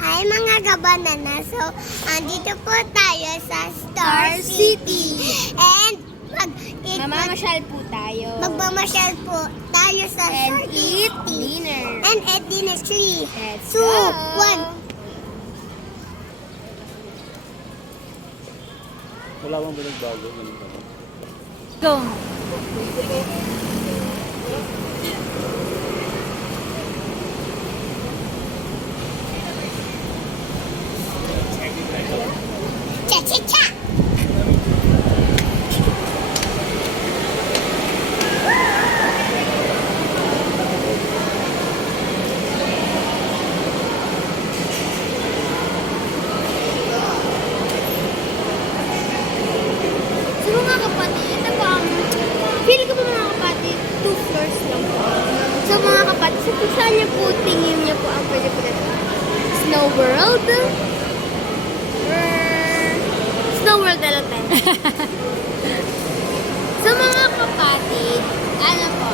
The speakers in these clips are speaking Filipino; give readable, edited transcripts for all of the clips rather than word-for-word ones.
Ay mga kabanana, so andito po tayo sa Star City. And Mamamasyal po tayo. magmamasyal po tayo sa Star eat City. dinner. And eat dinner 3, Let's 2, go. 1. Wala bang bago? Ganun ba? Go. Cha-cha-cha! So mga kapatid, ito po ang feeling ko po mga kapatid, 2 floors lang po. So mga kapatid, sa saan niyo po tingin niyo po ang pwede po dito? Snow World? Or Snow World na lang tayo. So mga kapatid, ano po?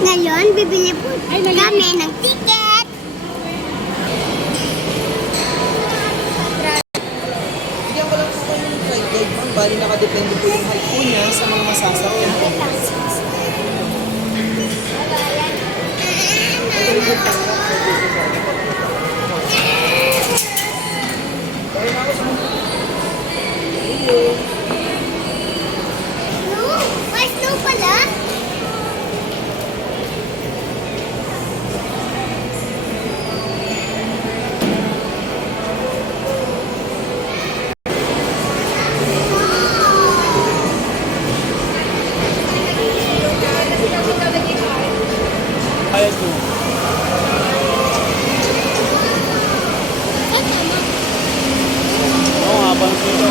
Ngayon, bibili po kami ng ticket. Bigyan ko lang po kayo ng flight guide ma'am. Bali nakadepende po yung height po niya sa mga masasakyan po. No, may snow pala. Ayos mo. Oo nga, parang dito.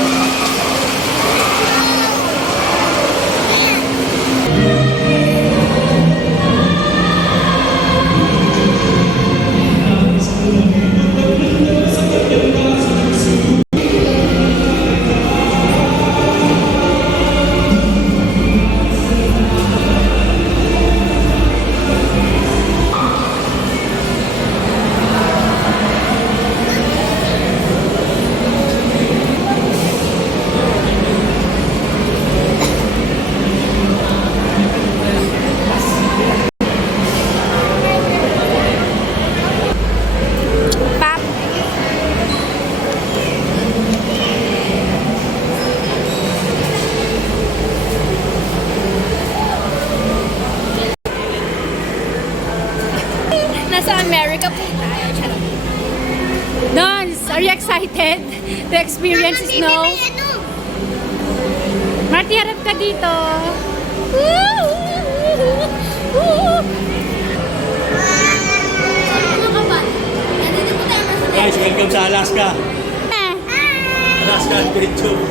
Pap. Nasa America po tayo. Charot. Dons, are you excited to experience snow? Marty, harap ka dito. Mga kapatid, nandito po tayo sa Guys, welcome sa Alaska. Alaska Adventure.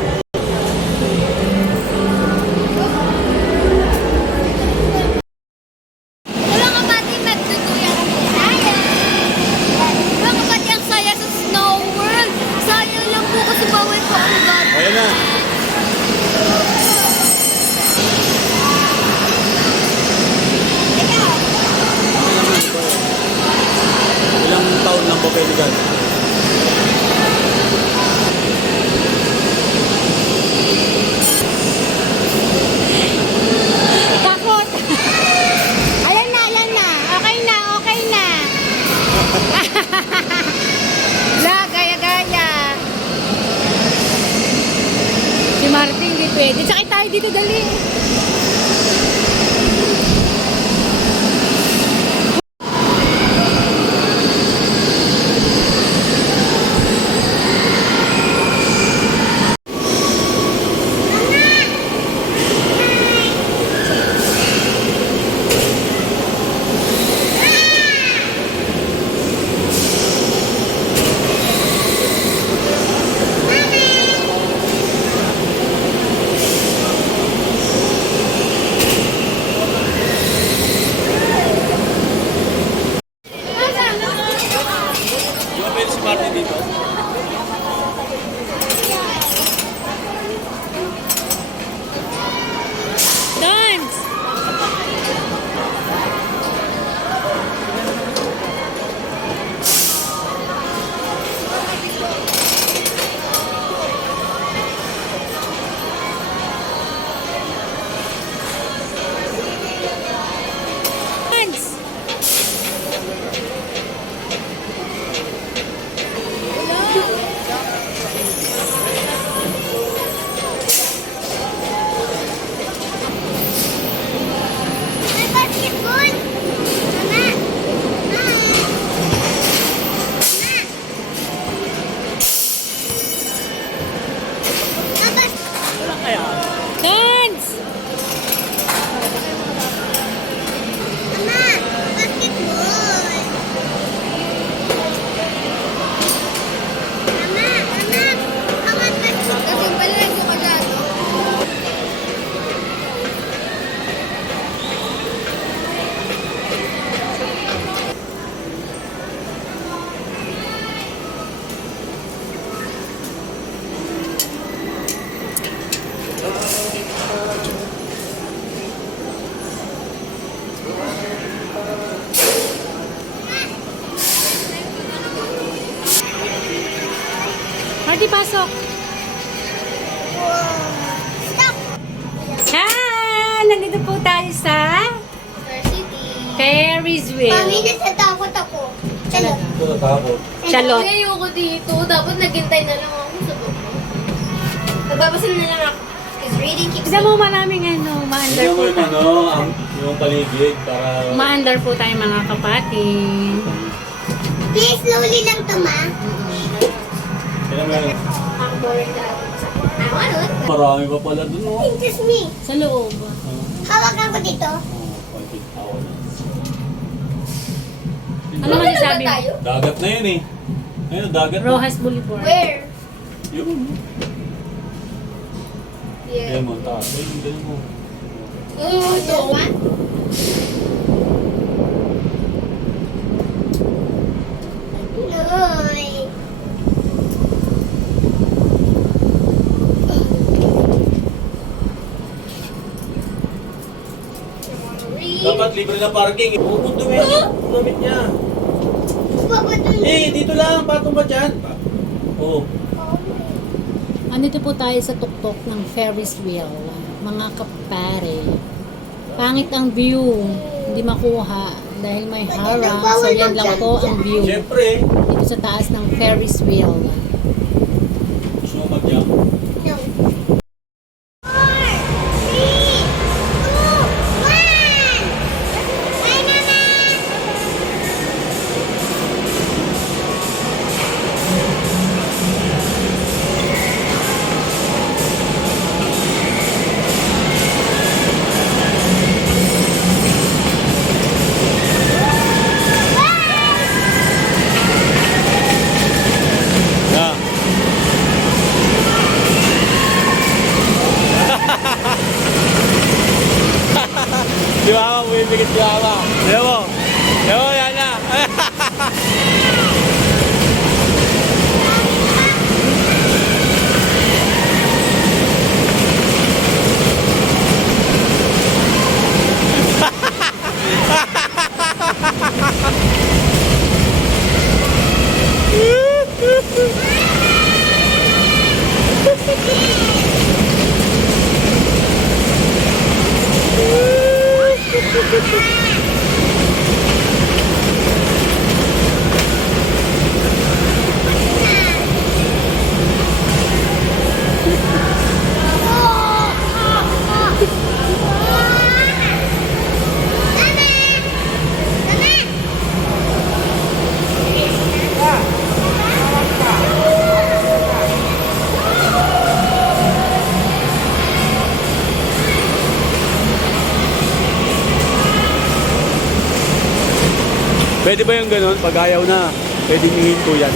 Mga kapatid, magtutuyan po tayo. Mga kapatid, ang saya sa Snow World. Sayang lang po kasi bawal po ang God. Ayan na. Ilang taon lang po kayo dyan? Takot. Alam na. Okay na. La, gaya-gaya. Si Marty hindi pwede. Sakay tayo dito, dali. pasok. Stop! Ah, nandito po tayo sa Star City. Ferris wheel. Mami, natatakot ako. Chalo. Ito natapos. Charlotte. Ay, ayoko dito. Dapat naghintay na lang ako sa baba. Nagbabasa na lang ako. Because reading keeps Tignan mo maraming maandar Tingnan mo po yung tayo. yung paligid para... Maandar po tayo mga kapatid. Please, slowly lang to, ma. Tingnan mo yun. Ang boring na ako. Ano? Marami pa pala dun, oh. Excuse me. Sa loob. Hawakan ko dito. Ano man sabi mo? tayo? Dagat na yun eh. Ayun, dagat na. Rojas Boulevard. Where? Yun. Yeah. Ayun mo, taas. Ayun, ganun mo. One? Noy. Dapat libre na parking. Huwag dumi yung gamit niya. Papatuloy. Eh, dito lang. Patong ba dyan? Oo. Andito po tayo sa tuktok ng Ferris wheel. Mga kapare. Pangit ang view. Hindi makuha dahil may harang. So yan lang po ang view. Siyempre. Dito sa taas ng Ferris wheel. Gusto mo mag-jump? No. 4, 3, 2, 1. Bye, Mama. Yeah. Di ba? Bumibigit di ba? Di mo? Di mo, yan na. Pwede ba yung ganun? Pag ayaw na, pwede hihinto yan.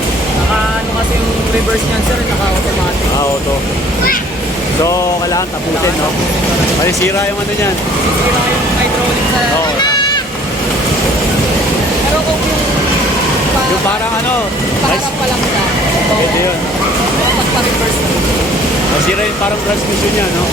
Ano kasi yung reverse niyan, sir, naka-automatic. Auto. So, kailangan tapusin, no? Kasi sira yung ano niyan. Sira yung hydraulic sa... Oo. Pero kung yung Yung parang ano, paharap pa lang siya, pwede yun. dapat pa-reverse mo. Masira yung parang transmission niya, no?